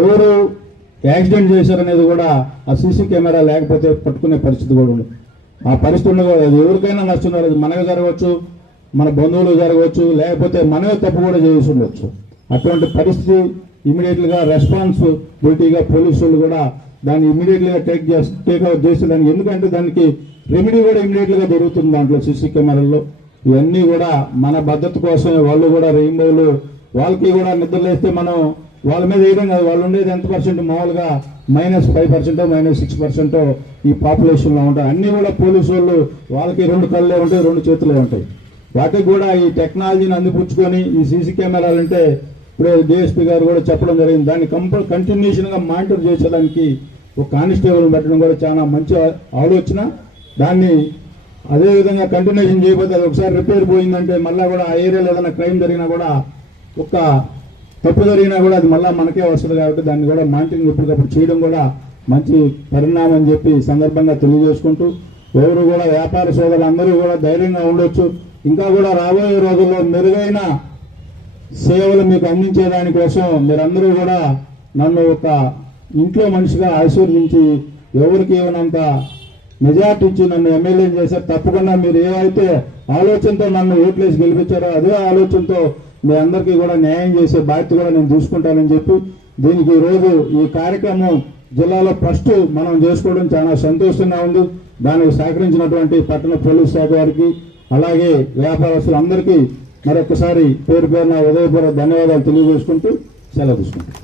ఎవరు యాక్సిడెంట్ చేశారనేది కూడా ఆ సీసీ కెమెరా లేకపోతే పట్టుకునే పరిస్థితి కూడా ఉంది. ఆ పరిస్థితి ఉండదు. అది ఎవరికైనా నష్టం రాదు. మనమే జరగవచ్చు, మన బంధువులు జరగవచ్చు, లేకపోతే మనమే తప్పు కూడా చేసి ఉండొచ్చు. అటువంటి పరిస్థితి ఇమీడియట్గా రెస్పాన్సిబిలిటీగా పోలీసులు కూడా దాన్ని ఇమీడియట్గా టేక్అవుట్ చేసి దానికి, ఎందుకంటే దానికి రెమెడీ కూడా ఇమీడియట్గా దొరుకుతుంది దాంట్లో సీసీ కెమెరాల్లో. ఇవన్నీ కూడా మన భద్రత కోసమే. వాళ్ళు కూడా రెయిన్బోలు వాళ్ళకి కూడా నిద్రలేస్తే మనం వాళ్ళ మీద వేయడం కాదు. వాళ్ళు ఉండేది ఎంత పర్సెంట్, మామూలుగా -5% -6% ఈ పాపులేషన్లో ఉంటాయి. అన్నీ కూడా పోలీసు వాళ్ళు వాళ్ళకి 2 కళ్ళే ఉంటాయి, 2 చేతులే ఉంటాయి. వాటికి కూడా ఈ టెక్నాలజీని అందిపుచ్చుకొని ఈ సీసీ కెమెరాలు అంటే ఇప్పుడు డిఎస్పీ గారు కూడా చెప్పడం జరిగింది. దాన్ని కంటిన్యూషన్గా మానిటర్ చేసేదానికి ఒక కానిస్టేబుల్ పెట్టడం కూడా చాలా మంచి ఆలోచన. దాన్ని అదేవిధంగా కంటిన్యూషన్ చేయకపోతే అది ఒకసారి రిపేర్ పోయిందంటే మళ్ళీ కూడా ఆ ఏరియాలో ఏదైనా క్రైమ్ జరిగినా కూడా, ఒక తప్పు జరిగినా కూడా అది మళ్ళీ మనకే వస్తుంది. కాబట్టి దాన్ని కూడా మానిటరింగ్ ఎప్పటికప్పుడు చేయడం కూడా మంచి పరిణామం అని చెప్పి సందర్భంగా తెలియజేసుకుంటూ, ఎవరు కూడా వ్యాపార సోదరులు అందరూ కూడా ధైర్యంగా ఉండొచ్చు. ఇంకా కూడా రాబోయే రోజుల్లో మెరుగైన సేవలు మీకు అందించేదానికోసం మీరందరూ కూడా నన్ను ఒక ఇంట్లో మనిషిగా ఆశీర్వదించి, ఎవరికి ఏమనంత మెజార్టీ ఇచ్చి నన్ను ఎమ్మెల్యే చేశారు. తప్పకుండా మీరు ఏవైతే ఆలోచనతో నన్ను ఓట్లేసి గెలిపించారో అదే ఆలోచనతో మీ అందరికీ కూడా న్యాయం చేసే బాధ్యత కూడా నేను చూసుకుంటానని చెప్పి, దీనికి ఈరోజు ఈ కార్యక్రమం జిల్లాలో ఫస్ట్ మనం చేసుకోవడం చాలా సంతోషంగా ఉంది. దానికి సహకరించినటువంటి పట్టణ పోలీస్ శాఖ వారికి, అలాగే వ్యాపారస్తులందరికీ మరొకసారి పేరు పేరున ఉదయపూర్వక ధన్యవాదాలు తెలియజేసుకుంటూ సెలవు తీసుకుంటాం.